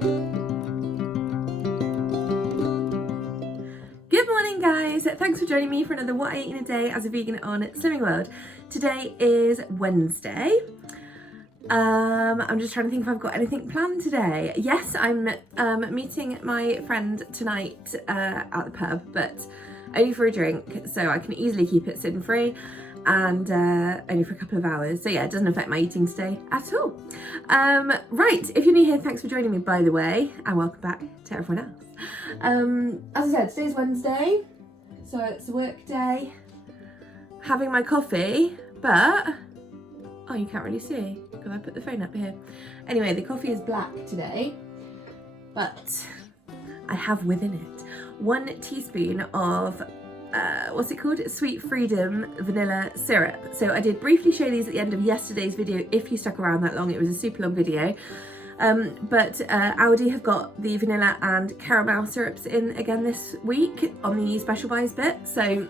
Good morning guys, thanks for joining me for another What I Eat in a Day as a Vegan on Slimming World. Today is Wednesday. I'm just trying to think if I've got anything planned today. Yes, I'm meeting my friend tonight at the pub, but only for a drink, so I can easily keep it sin free and only for a couple of hours. So yeah, it doesn't affect my eating today at all. Right, if you're new here, thanks for joining me, by the way, and welcome back to everyone else. As I said, today's Wednesday, so it's a work day. Having my coffee, but oh, you can't really see because I put the phone up here. Anyway, the coffee is black today, but I have within it 1 teaspoon of what's it called? Sweet Freedom vanilla syrup. So I did briefly show these at the end of yesterday's video. If you stuck around that long, it was a super long video. But Aldi have got the vanilla and caramel syrups in again this week on the special buys bit. So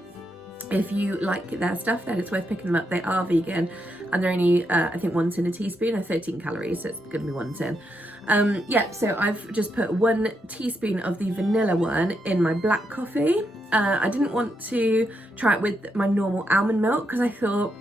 if you like their stuff, then it's worth picking them up. They are vegan and they're only, I think, 1 tin a teaspoon, or 13 calories, so it's gonna be 1 tin. Yeah, so I've just put 1 teaspoon of the vanilla one in my black coffee. I didn't want to try it with my normal almond milk because I thought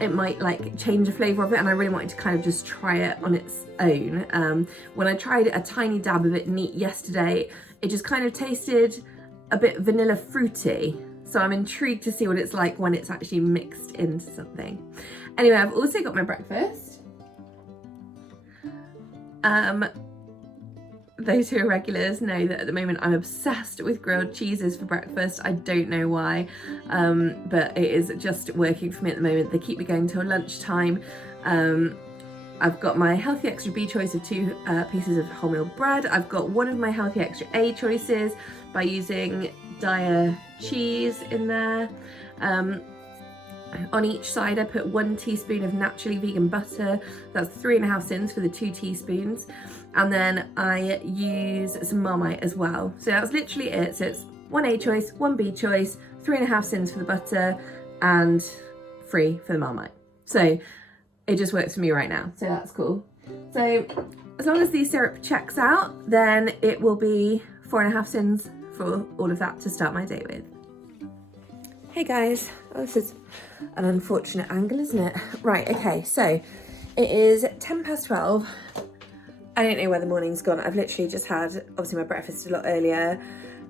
it might like change the flavour of it, and I really wanted to kind of just try it on its own. When I tried a tiny dab of it neat yesterday, it just kind of tasted a bit vanilla fruity. So I'm intrigued to see what it's like when it's actually mixed into something. Anyway, I've also got my breakfast. Those who are regulars know that at the moment I'm obsessed with grilled cheeses for breakfast. I don't know why, but it is just working for me at the moment. They keep me going till lunchtime. I've got my Healthy Extra B choice of 2 pieces of wholemeal bread. I've got one of my Healthy Extra A choices by using Daiya cheese in there. On each side I put 1 teaspoon of naturally vegan butter. That's 3.5 sins for the 2 teaspoons. And then I use some Marmite as well. So that's literally it. So it's 1 A choice, 1 B choice, 3.5 sins for the butter, and 3 for the Marmite. So it just works for me right now. So that's cool. So as long as the syrup checks out, then it will be 4.5 sins for all of that to start my day with. Hey guys, oh, this is an unfortunate angle, isn't it? Right, okay, so it is 12:10. I don't know where the morning's gone. I've literally just had, obviously, my breakfast a lot earlier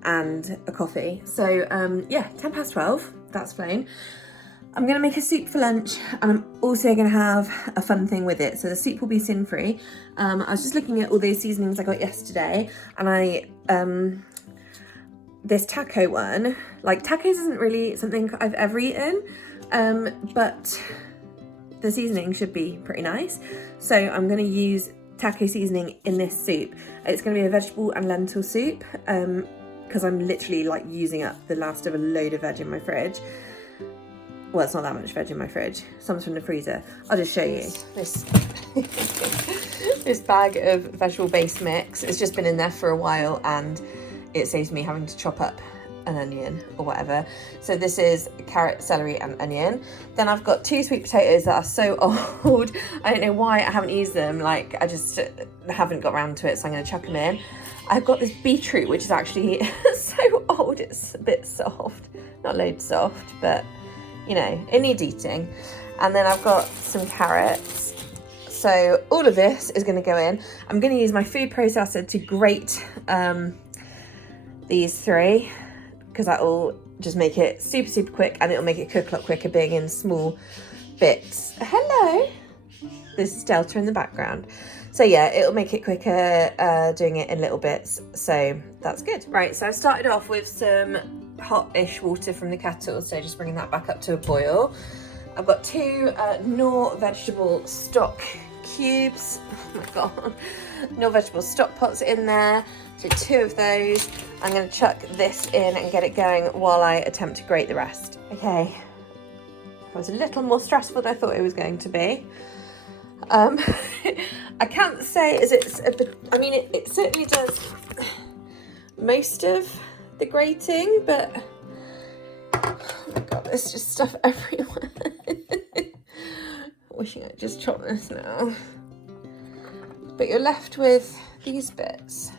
and a coffee. So yeah, 12:10, that's fine. I'm gonna make a soup for lunch, and I'm also gonna have a fun thing with it. So the soup will be sin-free. I was just looking at all those seasonings I got yesterday, and this taco one, like tacos isn't really something I've ever eaten, but the seasoning should be pretty nice. So I'm gonna use taco seasoning in this soup. It's gonna be a vegetable and lentil soup, because I'm literally like using up the last of a load of veg in my fridge. Well, it's not that much veg in my fridge. Some's from the freezer. I'll just show you this. This bag of vegetable base mix. It's just been in there for a while, and it saves me having to chop up an onion or whatever. So this is carrot, celery and onion. Then I've got 2 sweet potatoes that are so old. I don't know why I haven't used them. Like, I just haven't got around to it, so I'm going to chuck them in. I've got this beetroot, which is actually so old, it's a bit soft. Not loads soft, but you know, it needs eating. And then I've got some carrots. So all of this is going to go in. I'm going to use my food processor to grate these 3, because that will just make it super, super quick, and it'll make it cook a lot quicker being in small bits. Hello! This is Delta in the background. So yeah, it'll make it quicker doing it in little bits. So that's good. Right, so I started off with some hot-ish water from the kettle, so just bringing that back up to a boil. I've got 2 Knorr vegetable stock cubes. Oh my god. Knorr vegetable stock pots in there. So 2 of those. I'm going to chuck this in and get it going while I attempt to grate the rest. Okay. That was a little more stressful than I thought it was going to be. I can't say is it's a bit, I mean it certainly does most of the grating, but oh my god, there's just stuff everywhere. Wishing I'd just chop this now. But you're left with these bits.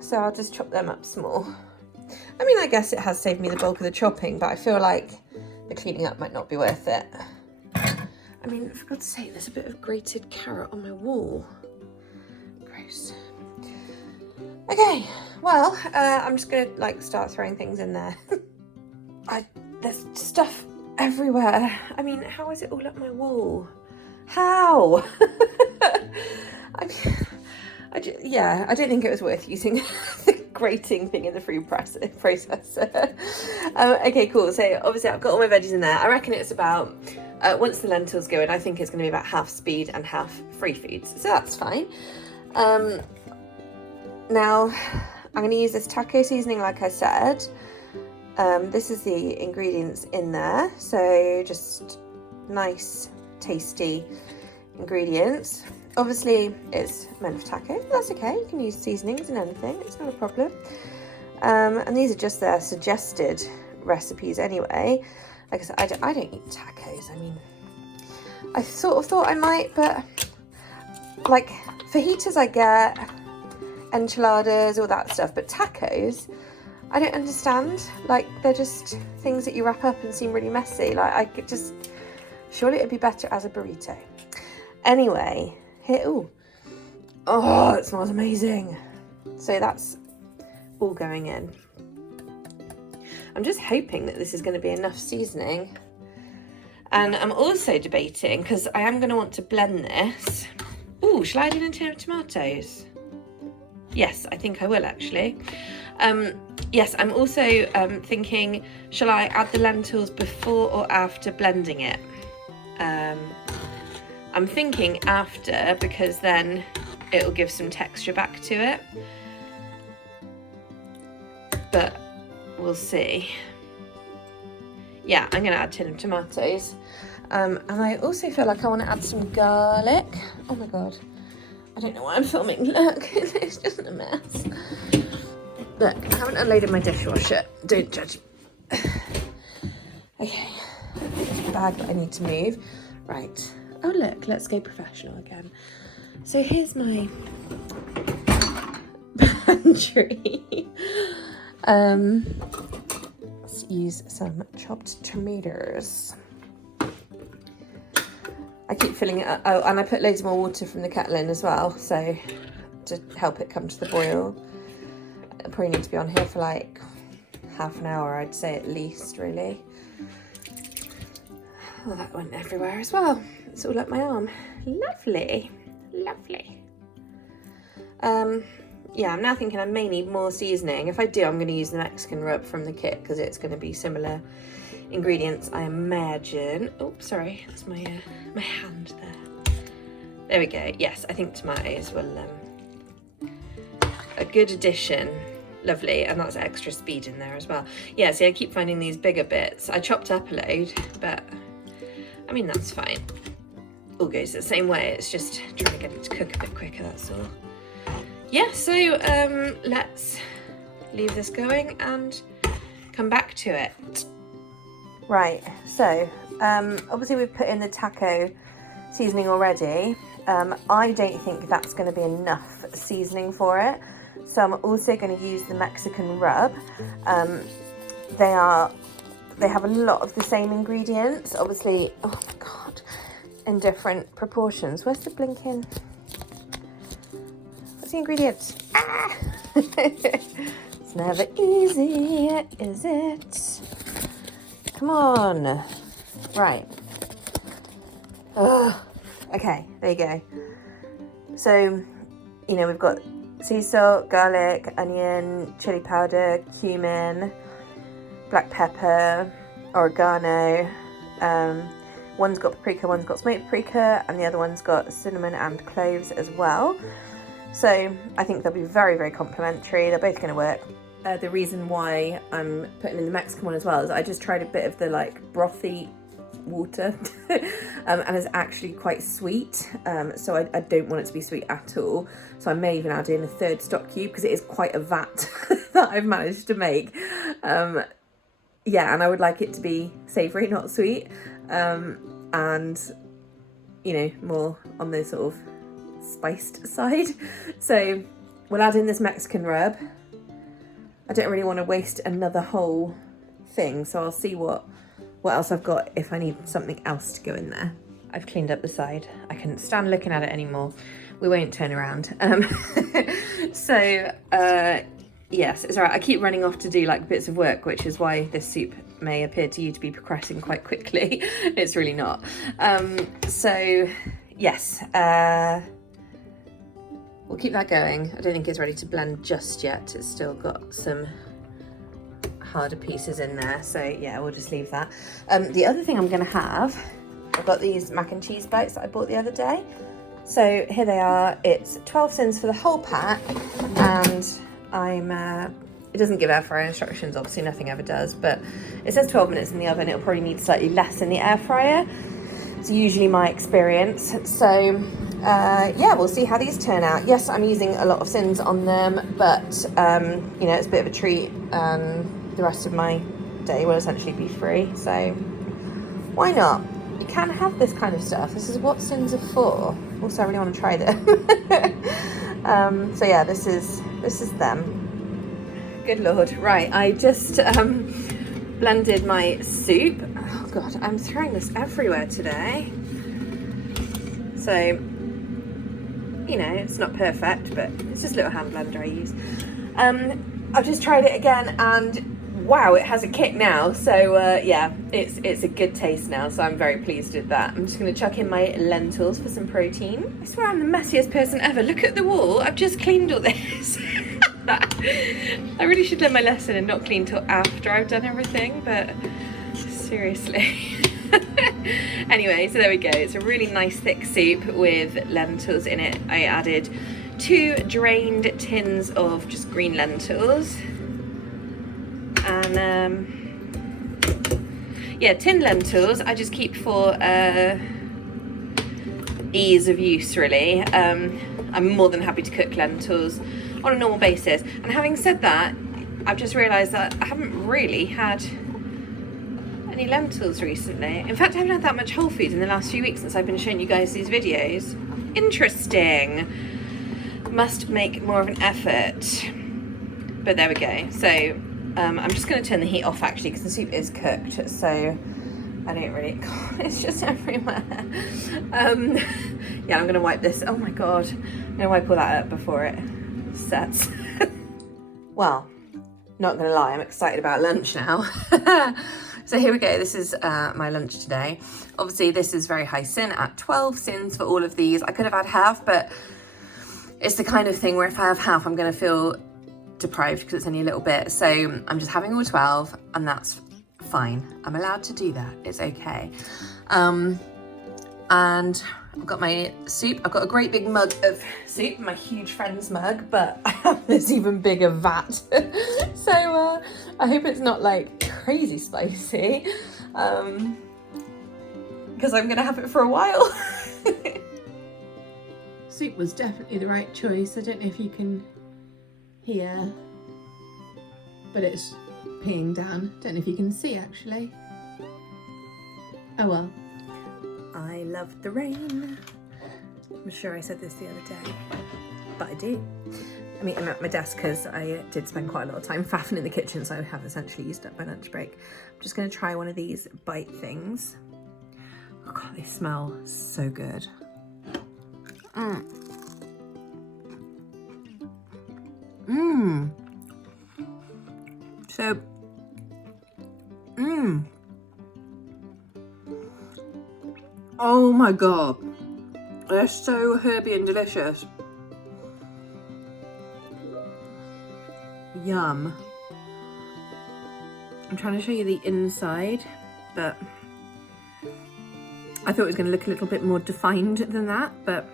So I'll just chop them up small. I mean, I guess it has saved me the bulk of the chopping, but I feel like the cleaning up might not be worth it. I mean, for God's sake, there's a bit of grated carrot on my wall. Gross. Okay, well, I'm just gonna like start throwing things in there. There's stuff everywhere. I mean, how is it all up my wall? How? I don't think it was worth using the grating thing in the food processor. Okay, cool. So obviously I've got all my veggies in there. I reckon it's about, once the lentils go in, I think it's going to be about half speed and half free foods. So that's fine. Now I'm going to use this taco seasoning like I said. This is the ingredients in there. So just nice, tasty ingredients. Obviously it's meant for taco, but that's okay. You can use seasonings and anything, it's not a problem. And these are just their suggested recipes anyway. Like I said, I don't eat tacos. I mean, I sort of thought I might, but like fajitas I get, enchiladas, all that stuff, but tacos, I don't understand. Like, they're just things that you wrap up and seem really messy. Like, I could just, surely it'd be better as a burrito. Anyway, here, ooh. Oh, it smells amazing. So that's all going in. I'm just hoping that this is going to be enough seasoning. And I'm also debating, because I am going to want to blend this. Ooh, shall I add in a tin of tomatoes? Yes, I think I will actually. Yes, I'm also thinking, shall I add the lentils before or after blending it? I'm thinking after, because then it'll give some texture back to it. But we'll see. Yeah, I'm gonna add a tin of tomatoes. And I also feel like I want to add some garlic. Oh my God. I don't know why I'm filming. Look, it's just a mess. Look, I haven't unloaded my dishwasher. Don't judge. Okay, there's a bag that I need to move. Right. Oh look, let's go professional again. So here's my pantry. Let's use some chopped tomatoes. I keep filling it up. Oh, and I put loads more water from the kettle in as well, so to help it come to the boil. I probably need to be on here for like half an hour, I'd say at least, really. Well, that went everywhere as well. It's all up my arm. Lovely, lovely. Yeah, I'm now thinking I may need more seasoning. If I do, I'm going to use the Mexican rub from the kit because it's going to be similar ingredients, I imagine. Oh, sorry, that's my my hand there. There we go. Yes, I think tomatoes will a good addition. Lovely, and that's extra speed in there as well. Yeah, see, I keep finding these bigger bits. I chopped up a load, but I mean, that's fine. All goes the same way. It's just trying to get it to cook a bit quicker, that's all. Yeah, so let's leave this going and come back to it. Right, so obviously we've put in the taco seasoning already. I don't think that's going to be enough seasoning for it. So I'm also going to use the Mexican rub. They have a lot of the same ingredients, obviously, oh my God, in different proportions. Where's the blinking? What's the ingredients? Ah! It's never easy, is it? Come on. Right. Oh, okay, there you go. So, you know, we've got sea salt, garlic, onion, chili powder, cumin, black pepper, oregano. One's got paprika, one's got smoked paprika, and the other one's got cinnamon and cloves as well. So I think they'll be very, very complementary. They're both going to work. The reason why I'm putting in the Mexican one as well is I just tried a bit of the like brothy water and it's actually quite sweet, so I don't want it to be sweet at all. So I may even add in a third stock cube because it is quite a vat that I've managed to make. Yeah, and I would like it to be savoury, not sweet, and you know, more on the sort of spiced side. So we'll add in this Mexican rub. I don't really want to waste another whole thing, so I'll see what else I've got if I need something else to go in there. I've cleaned up the side. I couldn't stand looking at it anymore. We won't turn around. Yes, it's all right. I keep running off to do like bits of work, which is why this soup may appear to you to be progressing quite quickly. It's really not. Yes, we'll keep that going. I don't think it's ready to blend just yet. It's still got some harder pieces in there. So yeah, we'll just leave that. The other thing I'm gonna have, I've got these mac and cheese bites that I bought the other day. So here they are. It's 12 cents for the whole pack, and it doesn't give air fryer instructions, obviously nothing ever does, but it says 12 minutes in the oven. It'll probably need slightly less in the air fryer. It's usually my experience. So yeah, we'll see how these turn out. Yes, I'm using a lot of sins on them, but you know, it's a bit of a treat. The rest of my day will essentially be free, so why not? You can have this kind of stuff. This is what sins are for. Also, I really want to try them. So yeah, this is them. Good Lord. Right, I just blended my soup. Oh God, I'm throwing this everywhere today. So, you know, it's not perfect, but it's just a little hand blender I use. I've just tried it again, and wow, it has a kick now. So yeah, it's a good taste now, so I'm very pleased with that. I'm just going to chuck in my lentils for some protein. I swear I'm the messiest person ever. Look at the wall. I've just cleaned all this. I really should learn my lesson and not clean till after I've done everything, but seriously. Anyway, so there we go. It's a really nice thick soup with lentils in it. I added 2 drained tins of just green lentils. And yeah, tin lentils I just keep for ease of use, really. I'm more than happy to cook lentils on a normal basis. And having said that, I've just realised that I haven't really had any lentils recently. In fact, I haven't had that much whole foods in the last few weeks since I've been showing you guys these videos. Interesting. Must make more of an effort. But there we go. So I'm just going to turn the heat off actually, because the soup is cooked, so I don't really, God, it's just everywhere. Yeah, I'm going to wipe this. Oh my God, I'm going to wipe all that up before it sets. Well, not going to lie, I'm excited about lunch now. So here we go. This is my lunch today. Obviously this is very high sin at 12 sins for all of these. I could have had half, but it's the kind of thing where if I have half, I'm going to feel deprived because it's only a little bit. So I'm just having all 12, and that's fine. I'm allowed to do that. It's okay. And I've got my soup. I've got a great big mug of soup, my huge friend's mug, but I have this even bigger vat. So I hope it's not like crazy spicy, because I'm gonna have it for a while. Soup was definitely the right choice. I don't know if you can hear, but it's peeing down. Don't know if you can see actually. Oh well. I love the rain. I'm sure I said this the other day, but I do. I mean, I'm at my desk because I did spend quite a lot of time faffing in the kitchen, so I have essentially used up my lunch break. I'm just going to try one of these bite things. Oh God, they smell so good. So, oh my God, they're so herby and delicious. Yum. I'm trying to show you the inside, but I thought it was going to look a little bit more defined than that, but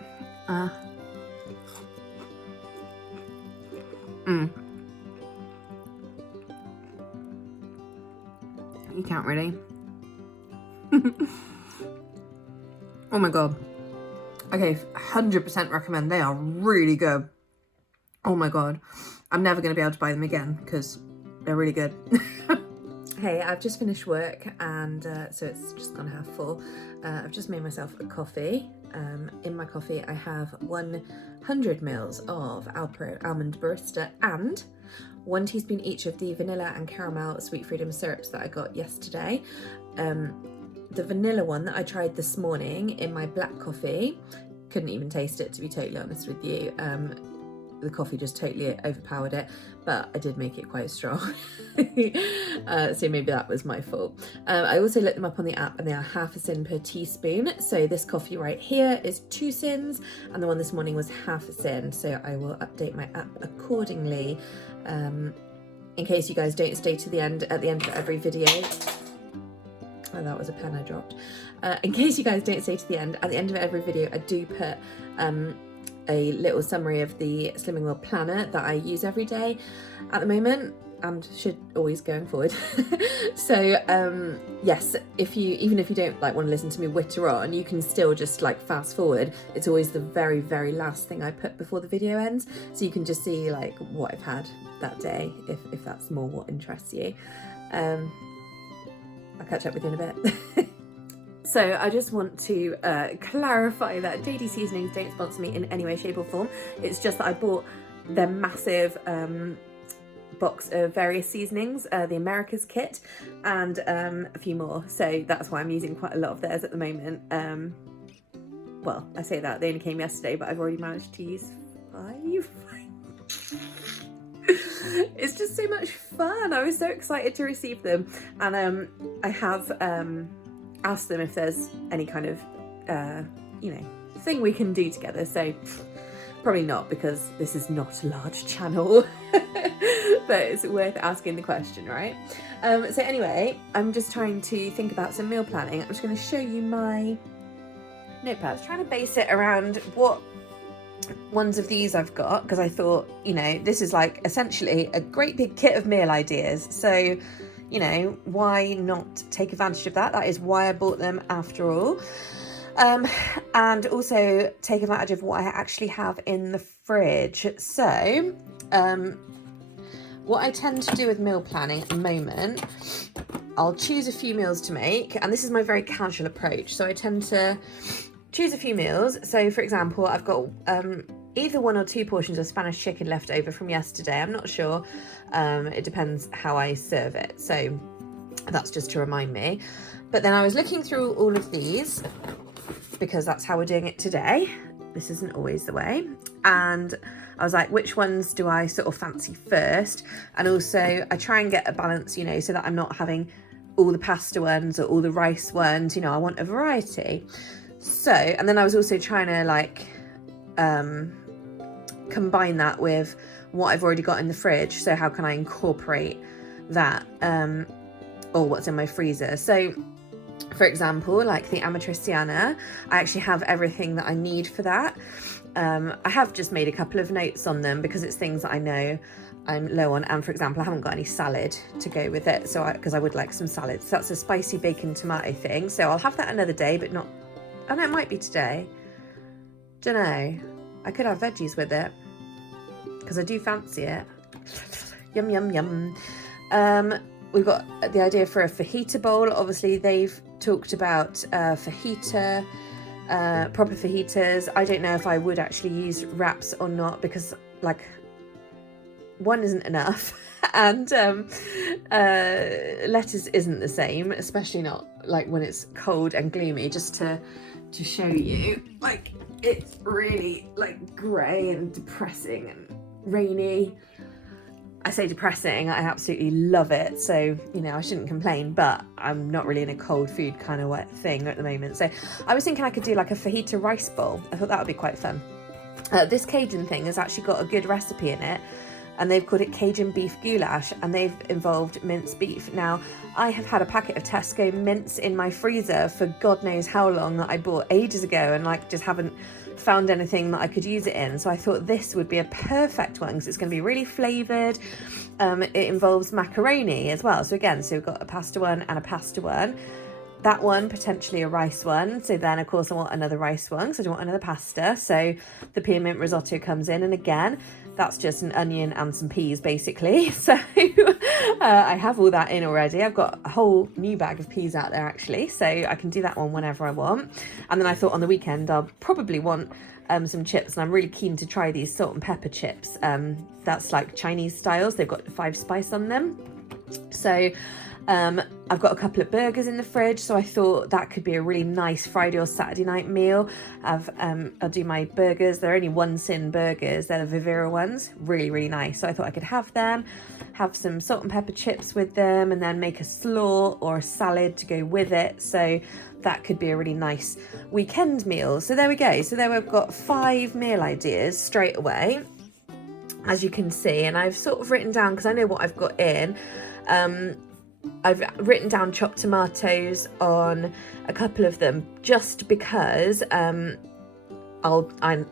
you can't really. Oh my God. Okay, 100% recommend. They are really good. Oh my God. I'm never going to be able to buy them again because they're really good. Hey, I've just finished work and so it's just gone 4:30. I've just made myself a coffee. In my coffee I have 100 mils of Alpro Almond Barista and 1 teaspoon each of the vanilla and caramel sweet freedom syrups that I got yesterday. The vanilla one that I tried this morning in my black coffee, couldn't even taste it, to be totally honest with you. The coffee just totally overpowered it, but I did make it quite strong. So maybe that was my fault. I also looked them up on the app and they are ½ a sin per teaspoon. So this coffee right here is 2 sins and the one this morning was ½ a sin. So I will update my app accordingly. In case you guys don't stay to the end, at the end of every video. Oh, that was a pen I dropped. In case you guys don't stay to the end, at the end of every video I do put a little summary of the Slimming World planner that I use every day at the moment and should always going forward. So yes, even if you don't like want to listen to me witter on, you can still just like fast forward. It's always the very last thing I put before the video ends, so you can just see like what I've had that day if that's more what interests you. I'll catch up with you in a bit. So I just want to clarify that JD Seasonings don't sponsor me in any way, shape or form. It's just that I bought their massive box of various seasonings, the America's kit, and a few more. So that's why I'm using quite a lot of theirs at the moment. Well, I say that, they only came yesterday, but I've already managed to use 5. It's just so much fun. I was so excited to receive them. And I have asked them if there's any kind of, thing we can do together. So probably not, because this is not a large channel, but it's worth asking the question, right? So anyway, I'm just trying to think about some meal planning. I'm just going to show you my notepads, trying to base it around what ones of these I've got, because I thought, this is like essentially a great big kit of meal ideas. So, why not take advantage of that? That is why I bought them after all. And also take advantage of what I actually have in the fridge. So, what I tend to do with meal planning at the moment, I'll choose a few meals to make, and this is my very casual approach. So I tend to choose a few meals. So for example, I've got either 1 or 2 portions of Spanish chicken left over from yesterday. I'm not sure. It depends how I serve it. So that's just to remind me. But then I was looking through all of these because that's how we're doing it today. This isn't always the way. And I was like, which ones do I sort of fancy first? And also I try and get a balance, so that I'm not having all the pasta ones or all the rice ones. I want a variety. So, and then I was also trying to combine that with what I've already got in the fridge. So how can I incorporate that or what's in my freezer? So for example, like the Amatriciana, I actually have everything that I need for that. I have just made a couple of notes on them because it's things that I know I'm low on. And for example, I haven't got any salad to go with it, so because I would like some salad. So that's a spicy bacon tomato thing. So I'll have that another day, but not. Oh no, it might be today. Don't know. I could have veggies with it because I do fancy it. Yum, yum, yum. We've got the idea for a fajita bowl. Obviously, they've talked about fajita, proper fajitas. I don't know if I would actually use wraps or not because, like, one isn't enough. And lettuce isn't the same, especially not like when it's cold and gloomy. Just to show you, like, it's really like grey and depressing and rainy. I say depressing, I absolutely love it, so I shouldn't complain, but I'm not really in a cold food kind of thing at the moment. So I was thinking I could do like a fajita rice bowl. I thought that would be quite fun. This Cajun thing has actually got a good recipe in it, and they've called it Cajun beef goulash, and they've involved minced beef. Now, I have had a packet of Tesco mince in my freezer for God knows how long that I bought ages ago, and like just haven't found anything that I could use it in. So I thought this would be a perfect one because it's going to be really flavoured. It involves macaroni as well. So again, so we've got a pasta one and a pasta one. That one, potentially a rice one. So then, of course, I want another rice one, so I don't want another pasta. So the pea and mint risotto comes in, and again, that's just an onion and some peas, basically. So I have all that in already. I've got a whole new bag of peas out there actually, so I can do that one whenever I want. And then I thought on the weekend I'll probably want some chips, and I'm really keen to try these salt and pepper chips. That's like Chinese styles. They've got 5 spice on them. So I've got a couple of burgers in the fridge, so I thought that could be a really nice Friday or Saturday night meal. I'll do my burgers. They're only 1 sin burgers. They're the Vivera ones. Really, really nice. So I thought I could have them, have some salt and pepper chips with them, and then make a slaw or a salad to go with it. So that could be a really nice weekend meal. So there we go. So there we've got 5 meal ideas straight away, as you can see. And I've sort of written down, because I know what I've got in. I've written down chopped tomatoes on a couple of them, just because I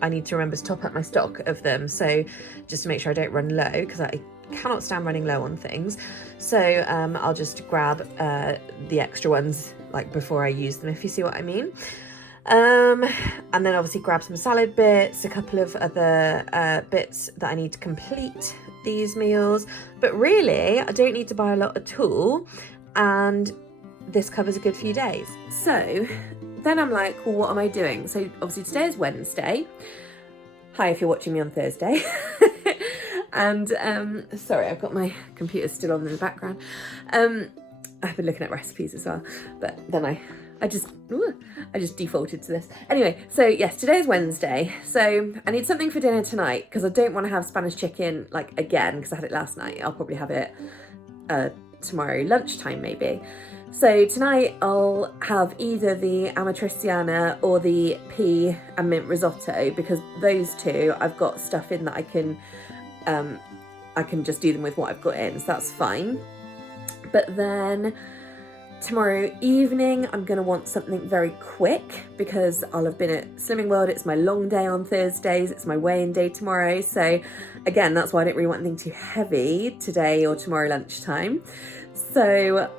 need to remember to top up my stock of them, so just to make sure I don't run low, because I cannot stand running low on things. So I'll just grab the extra ones like before I use them, if you see what I mean. And then obviously grab some salad bits, a couple of other bits that I need to complete these meals, but really I don't need to buy a lot at all, and this covers a good few days. So then I'm like, well, what am I doing? So obviously today is Wednesday. Hi, if you're watching me on Thursday. And sorry, I've got my computer still on in the background. I've been looking at recipes as well, but then I just defaulted to this. Anyway, so yes, today's Wednesday. So I need something for dinner tonight, because I don't want to have Spanish chicken like again, because I had it last night. I'll probably have it tomorrow lunchtime maybe. So tonight I'll have either the amatriciana or the pea and mint risotto, because those two I've got stuff in that I can just do them with what I've got in, so that's fine. But then tomorrow evening I'm going to want something very quick, because I'll have been at Slimming World. It's my long day on Thursdays, it's my weigh-in day tomorrow, so again that's why I don't really want anything too heavy today or tomorrow lunchtime. So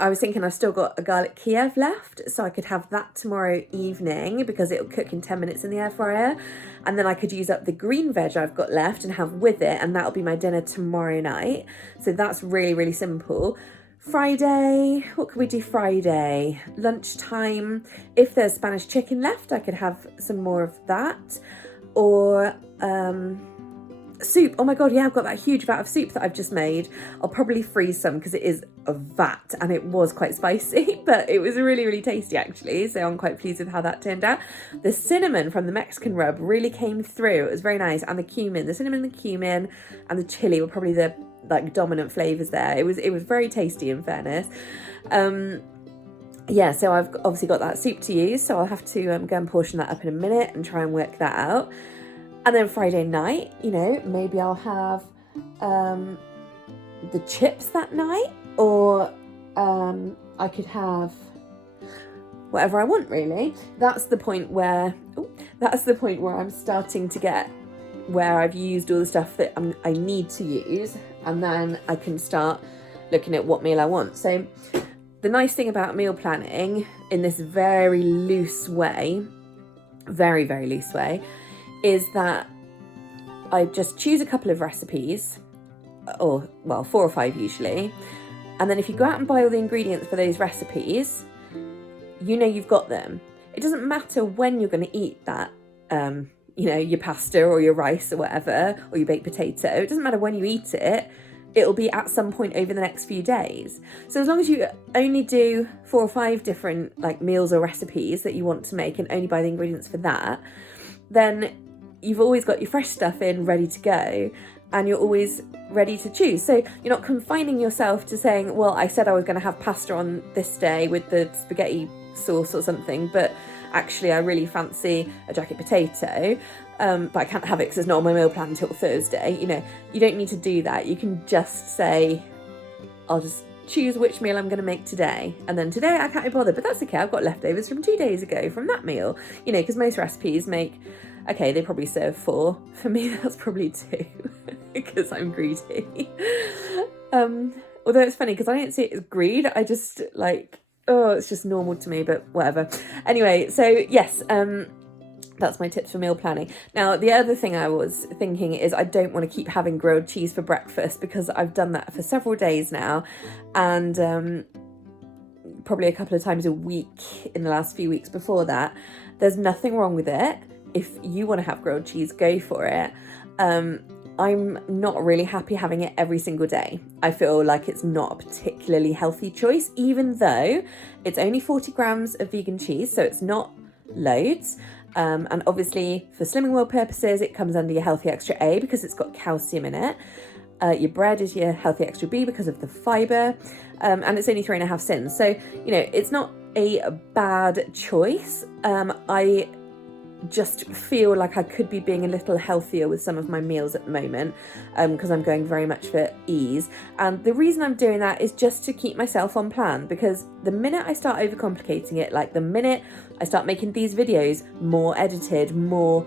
I was thinking I've still got a garlic Kiev left, so I could have that tomorrow evening, because it'll cook in 10 minutes in the air fryer, and then I could use up the green veg I've got left and have with it, and that'll be my dinner tomorrow night. So that's really, really simple. Friday, what could we do Friday? Lunchtime, if there's Spanish chicken left, I could have some more of that. Or soup. Oh my god, yeah, I've got that huge vat of soup that I've just made. I'll probably freeze some, because it is a vat and it was quite spicy, but it was really, really tasty actually, so I'm quite pleased with how that turned out. The cinnamon from the Mexican rub really came through. It was very nice, and the cumin, the cinnamon, the cumin and the chili were probably the like dominant flavors there. It was very tasty, in fairness. Yeah, so I've obviously got that soup to use, so I'll have to go and portion that up in a minute and try and work that out. And then Friday night, you know, maybe I'll have the chips that night, or I could have whatever I want, really. That's the point where I'm starting to get where I've used all the stuff that I need to use, and then I can start looking at what meal I want. So the nice thing about meal planning in this very loose way, very, very loose way, is that I just choose a couple of recipes, or well, 4 or 5 usually, and then if you go out and buy all the ingredients for those recipes, you know you've got them. It doesn't matter when you're going to eat that, you know, your pasta or your rice or whatever, or your baked potato. It doesn't matter when you eat it, it'll be at some point over the next few days. So as long as you only do 4 or 5 different like meals or recipes that you want to make, and only buy the ingredients for that, then you've always got your fresh stuff in ready to go, and you're always ready to choose. So you're not confining yourself to saying, well, I said I was going to have pasta on this day with the spaghetti sauce or something, but actually I really fancy a jacket potato, but I can't have it because it's not on my meal plan until Thursday. You know, you don't need to do that. You can just say, I'll just choose which meal I'm going to make today, and then today I can't be bothered, but that's okay, I've got leftovers from 2 days ago from that meal, you know, because most recipes make, okay, they probably serve 4. For me, that's probably 2 because I'm greedy. Although it's funny because I don't see it as greed. I just like, oh, it's just normal to me, but whatever. Anyway, so yes, that's That's my tips for meal planning. Now, the other thing I was thinking is I don't want to keep having grilled cheese for breakfast, because I've done that for several days now, and probably a couple of times a week in the last few weeks before that. There's nothing wrong with it. If you want to have grilled cheese, go for it. I'm not really happy having it every single day. I feel like it's not a particularly healthy choice, even though it's only 40 grams of vegan cheese, so it's not loads. And obviously for Slimming World purposes, it comes under your Healthy Extra A because it's got calcium in it. Your bread is your Healthy Extra B because of the fibre, and it's only 3.5 sins. So, you know, it's not a bad choice. I just feel like I could be being a little healthier with some of my meals at the moment, because I'm going very much for ease. And the reason I'm doing that is just to keep myself on plan, because the minute I start overcomplicating it, like the minute I start making these videos more edited, more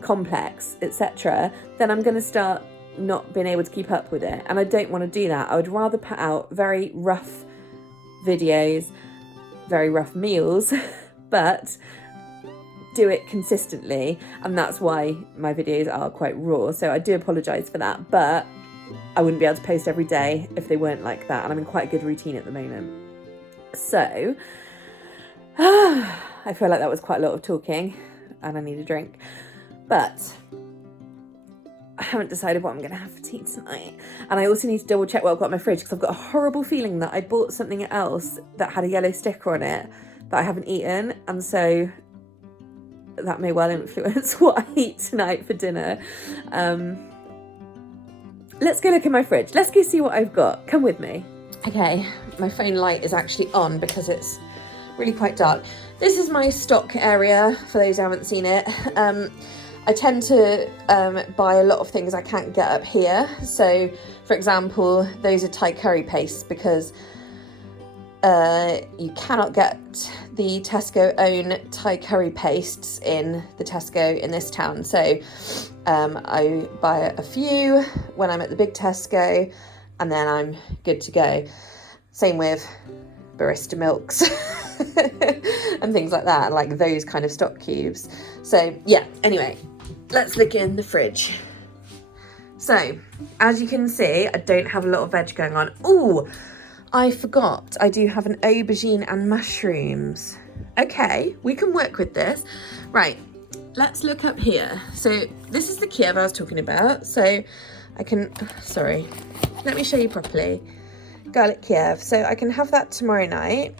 complex, etc., then I'm going to start not being able to keep up with it, and I don't want to do that. I would rather put out very rough videos, very rough meals, but do it consistently, and that's why my videos are quite raw. So I do apologise for that, but I wouldn't be able to post every day if they weren't like that, and I'm in quite a good routine at the moment. So I feel like that was quite a lot of talking, and I need a drink, but I haven't decided what I'm going to have for tea tonight. And I also need to double check what I've got in my fridge, because I've got a horrible feeling that I bought something else that had a yellow sticker on it that I haven't eaten, and so that may well influence what I eat tonight for dinner. Let's go look in my fridge. Let's go see what I've got. Come with me. Okay, my phone light is actually on because it's really quite dark. This is my stock area, for those who haven't seen it. I tend to buy a lot of things I can't get up here. So, for example, those are Thai curry pastes, because you cannot get the Tesco own Thai curry pastes in the Tesco in this town. So I buy a few when I'm at the big Tesco, and then I'm good to go. Same with barista milks and things like that, like those kind of stock cubes. So yeah, anyway, let's look in the fridge. So as you can see, I don't have a lot of veg going on. Ooh, I forgot, I do have an aubergine and mushrooms. Okay, we can work with this. Right, let's look up here. So this is the Kiev I was talking about. So I can, sorry, let me show you properly. Garlic Kiev. So I can have that tomorrow night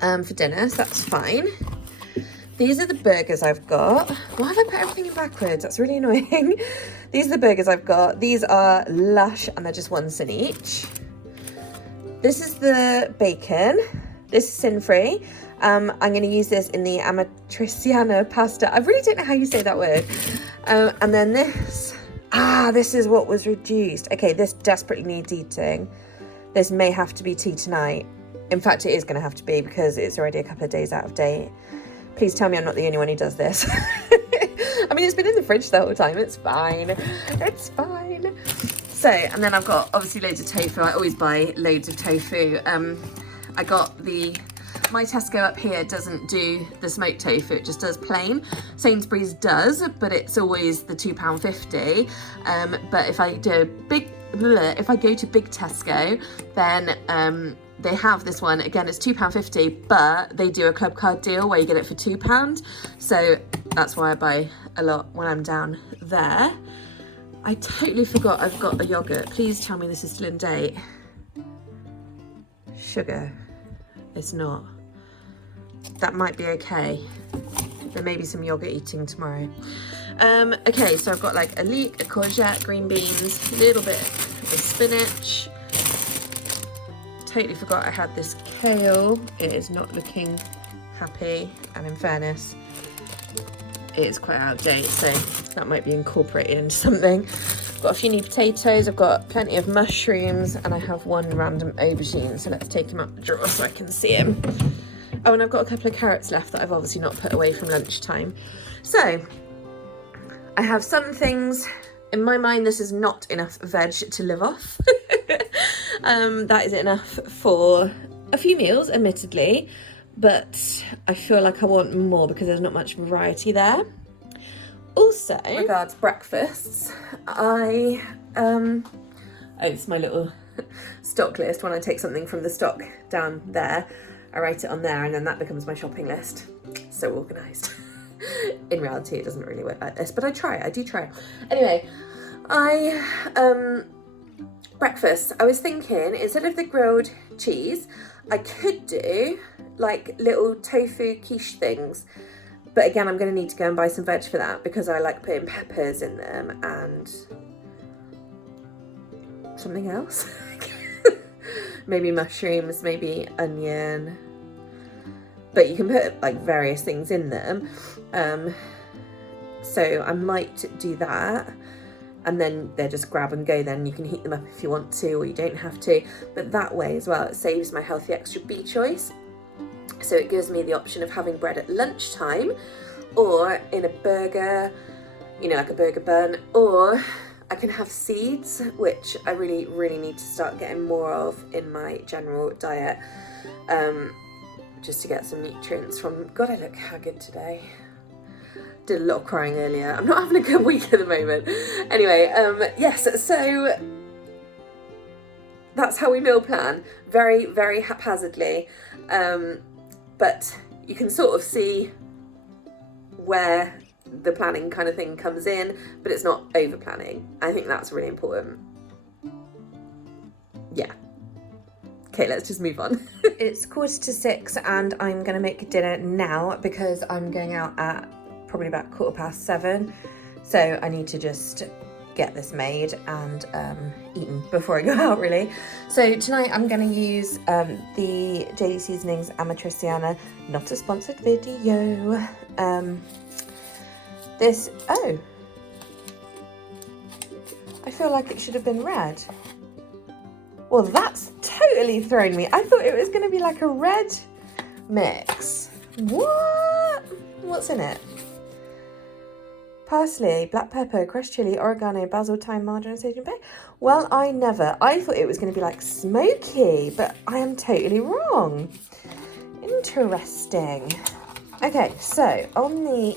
for dinner, so that's fine. These are the burgers I've got. Why have I put everything in backwards? That's really annoying. These are the burgers I've got. These are Lush, and they're just 1 cent each. This is the bacon. This is sin-free. I'm going to use this in the amatriciana pasta. I really don't know how you say that word. And then this. This is what was reduced. Okay, this desperately needs eating. This may have to be tea tonight. In fact, it is going to have to be, because it's already a couple of days out of date. Please tell me I'm not the only one who does this. I mean, it's been in the fridge the whole time. It's fine. It's fine. So, and then I've got obviously loads of tofu. I always buy loads of tofu. I got my Tesco up here doesn't do the smoked tofu, it just does plain. Sainsbury's does, but it's always the £2.50. But if I go to big Tesco, then they have this one. Again, it's £2.50, but they do a club card deal where you get it for £2. So that's why I buy a lot when I'm down there. I totally forgot I've got a yogurt. Please tell me this is still in date. Sugar. It's not. That might be okay. There may be some yogurt eating tomorrow. Okay, so I've got like a leek, a courgette, green beans, a little bit of spinach. Totally forgot I had this kale. It is not looking happy, and in fairness, it is quite out of date, so that might be incorporated into something. I've got a few new potatoes, I've got plenty of mushrooms, and I have 1 random aubergine, so let's take him out the drawer so I can see him. Oh, and I've got a couple of carrots left that I've obviously not put away from lunchtime. So I have some things. In my mind, this is not enough veg to live off. That is enough for a few meals, admittedly, but I feel like I want more because there's not much variety there. Also, regards breakfasts, I oh, it's my little stock list. When I take something from the stock down there, I write it on there, and then that becomes my shopping list. So organised. In reality, it doesn't really work like this, but I do try. Anyway, breakfast, I was thinking, instead of the grilled cheese, I could do like little tofu quiche things. But again, I'm going to need to go and buy some veg for that, because I like putting peppers in them and something else. Maybe mushrooms, maybe onion. But you can put like various things in them. So I might do that. And then they're just grab and go then. You can heat them up if you want to, or you don't have to. But that way as well, it saves my Healthy Extra B choice. So it gives me the option of having bread at lunchtime, or in a burger, you know, like a burger bun, or I can have seeds, which I really, really need to start getting more of in my general diet, just to get some nutrients from. God, I look haggard today. Did a lot of crying earlier. I'm not having a good week at the moment. Anyway, yes, so that's how we meal plan, very, very haphazardly. But you can sort of see where the planning kind of thing comes in, but it's not over planning. I think that's really important. Yeah. Okay, let's just move on. it's 6:15 and I'm going to make dinner now, because I'm going out at probably about 7:15. So I need to just get this made and eaten before I go out, really. So tonight I'm going to use the JD Seasonings Amatriciana, not a sponsored video. I feel like it should have been red. Well, that's totally thrown me. I thought it was going to be like a red mix. What? What's in it? Parsley, black pepper, crushed chili, oregano, basil, thyme, marjoram, sage and bay. Well, I thought it was going to be like smoky, but I am totally wrong. Interesting. Okay, so on the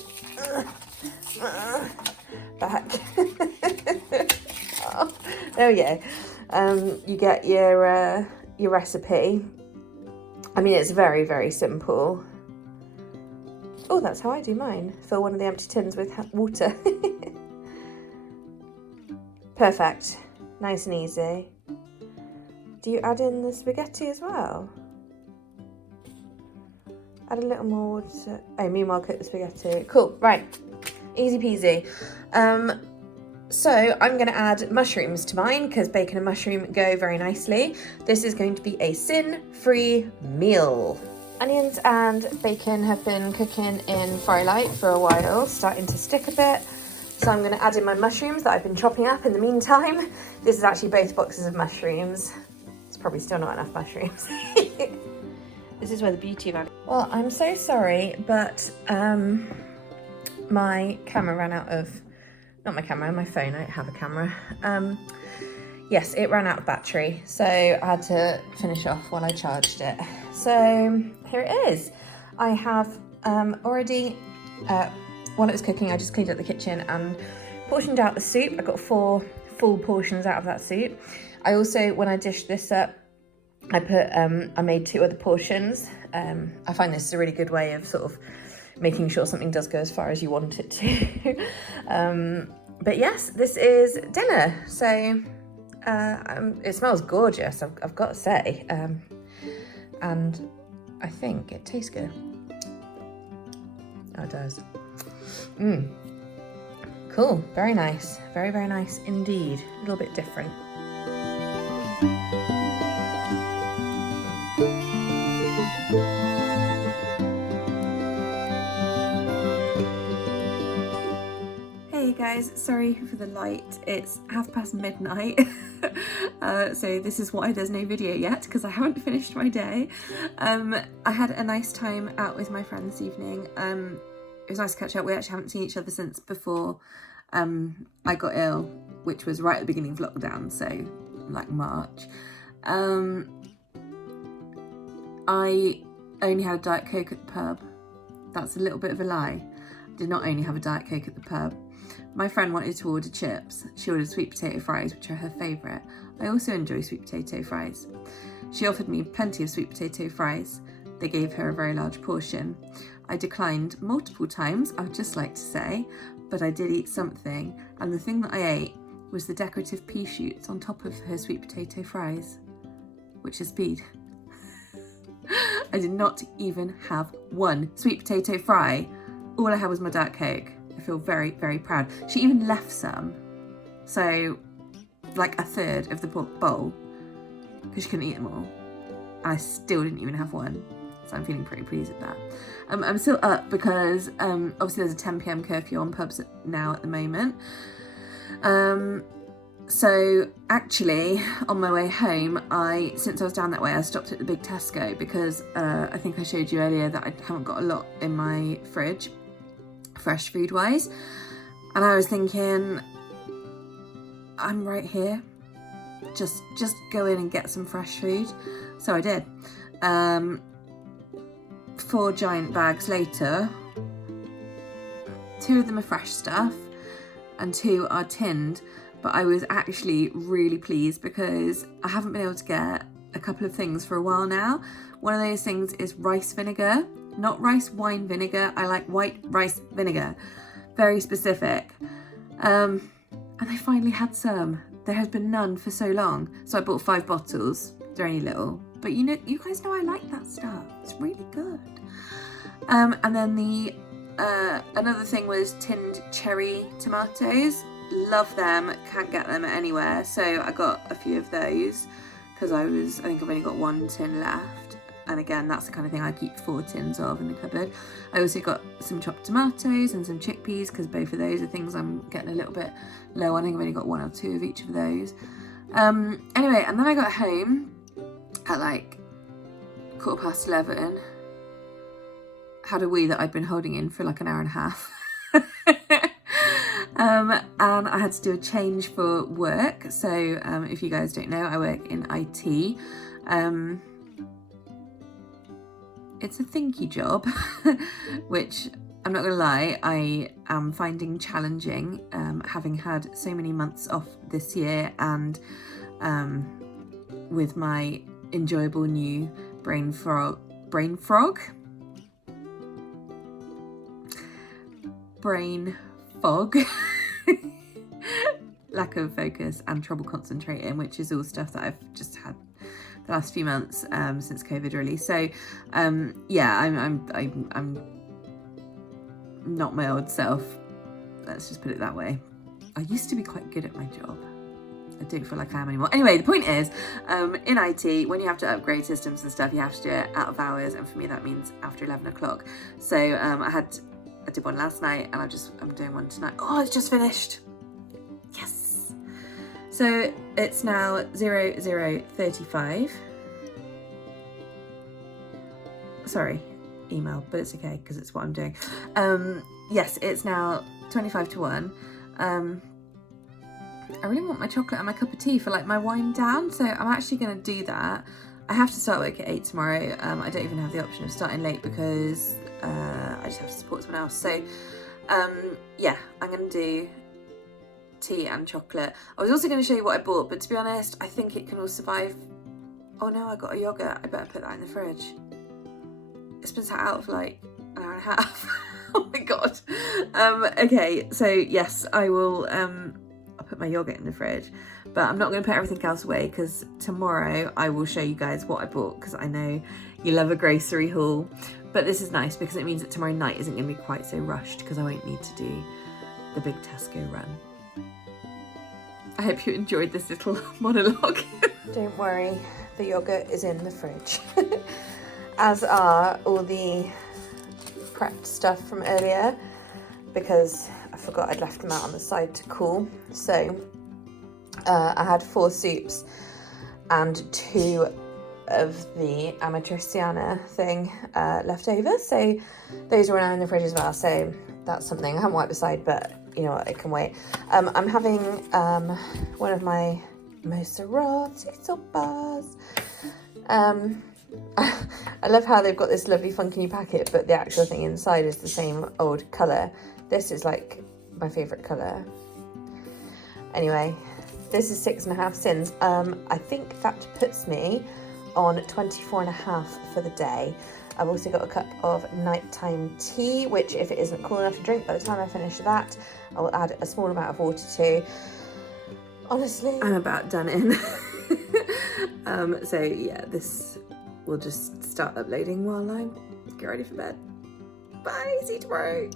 back, oh, there we go. You get your recipe. I mean, it's very, very simple. Oh, that's how I do mine. Fill one of the empty tins with water. Perfect. Nice and easy. Do you add in the spaghetti as well? Add a little more water. Oh, meanwhile, cook the spaghetti. Cool, right. Easy peasy. So I'm going to add mushrooms to mine, because bacon and mushroom go very nicely. This is going to be a sin-free meal. Onions and bacon have been cooking in Frylight for a while, starting to stick a bit. So I'm going to add in my mushrooms that I've been chopping up in the meantime. This is actually both boxes of mushrooms. It's probably still not enough mushrooms. This is where the beauty of it. Well, I'm so sorry, but my camera ran out of, not my camera, my phone, I don't have a camera. Yes, it ran out of battery, so I had to finish off while I charged it. So here it is. I have already, while it was cooking, I just cleaned up the kitchen and portioned out the soup. I got 4 full portions out of that soup. I also, when I dished this up, I made 2 other portions. I find this is a really good way of sort of making sure something does go as far as you want it to. But yes, this is dinner. So it smells gorgeous, I've got to say. And I think it tastes good. Oh, it does. Cool, very nice. Very, very nice indeed. A little bit different. Hey guys, sorry for the light. It's midnight. So this is why there's no video yet, because I haven't finished my day. I had a nice time out with my friends this evening. It was nice to catch up. We actually haven't seen each other since before I got ill, which was right at the beginning of lockdown, so like March. I only had a Diet Coke at the pub. That's a little bit of a lie. did not only have a Diet Coke at the pub. My friend wanted to order chips. She ordered sweet potato fries, which are her favourite. I also enjoy sweet potato fries. She offered me plenty of sweet potato fries. They gave her a very large portion. I declined multiple times, I would just like to say, but I did eat something, and the thing that I ate was the decorative pea shoots on top of her sweet potato fries, which is speed. I did not even have one sweet potato fry. All I had was my Diet Coke. I feel very, very proud. She even left some, so like a third of the bowl, because she couldn't eat them all. And I still didn't even have one. So I'm feeling pretty pleased at that. I'm still up because obviously there's a 10 p.m. curfew on pubs now at the moment. So actually on my way home, since I was down that way, I stopped at the big Tesco because I think I showed you earlier that I haven't got a lot in my fridge, fresh food wise. And I was thinking, I'm right here. Just go in and get some fresh food. So I did. 4 giant bags later, 2 of them are fresh stuff and 2 are tinned, but I was actually really pleased because I haven't been able to get a couple of things for a while now. One of those things is rice vinegar, not rice wine vinegar. I like white rice vinegar, very specific. And I finally had some. There has been none for so long, so I bought 5 bottles. They're only little, but you guys know I like that stuff. It's really good. And then the another thing was tinned cherry tomatoes. Love them, can't get them anywhere, so I got a few of those because I think I've only got 1 tin left, and again that's the kind of thing I keep 4 tins of in the cupboard. I also got some chopped tomatoes and some chickpeas because both of those are things I'm getting a little bit low on. I think I've only got 1 or 2 of each of those. Anyway, and then I got home at like 11:15, had a wee that I'd been holding in for like an hour and a half. And I had to do a change for work. So if you guys don't know, I work in IT. It's a thinky job, which I'm not gonna lie, I am finding challenging, having had so many months off this year, and with my enjoyable new brain fog, lack of focus and trouble concentrating, which is all stuff that I've just had the last few months since COVID really. So yeah, I'm not my old self, let's just put it that way. I used to be quite good at my job. I don't feel like I am anymore. Anyway, the point is, in IT, when you have to upgrade systems and stuff, you have to do it out of hours, and for me that means after 11 o'clock. So I did one last night, and I'm doing one tonight. Oh, it's just finished. Yes. So it's now 00:35. Sorry, email, but it's okay because it's what I'm doing. Yes, it's now 25 to 1. I really want my chocolate and my cup of tea for like my wind down, so I'm actually going to do that. I have to start work at 8 tomorrow. I don't even have the option of starting late because I just have to support someone else. So yeah, I'm going to do tea and chocolate. I was also going to show you what I bought, but to be honest, I think it can all survive. Oh no, I got a yogurt. I better put that in the fridge. It's been sat out for like an hour and a half. Oh my god. Okay, so yes, I will I'll put my yogurt in the fridge, but I'm not going to put everything else away because tomorrow I will show you guys what I bought, because I know you love a grocery haul. But this is nice because it means that tomorrow night isn't going to be quite so rushed because I won't need to do the big Tesco run. I hope you enjoyed this little monologue. Don't worry, the yogurt is in the fridge. As are all the prepped stuff from earlier, because I forgot I'd left them out on the side to cool. So I had 4 soups and 2 of the Amatriciana thing left over. So those are now in the fridge as well. So that's something I haven't wiped the side, but you know what, it can wait. I'm having one of my Moserotti sopas. I love how they've got this lovely funky new packet, but the actual thing inside is the same old colour. This is like my favourite colour. Anyway, this is 6.5 sins. I think that puts me on 24.5 for the day. I've also got a cup of nighttime tea, which if it isn't cool enough to drink by the time I finish that, I will add a small amount of water to. Honestly, I'm about done in. So yeah, this will just start uploading while I get ready for bed. Bye, see you tomorrow.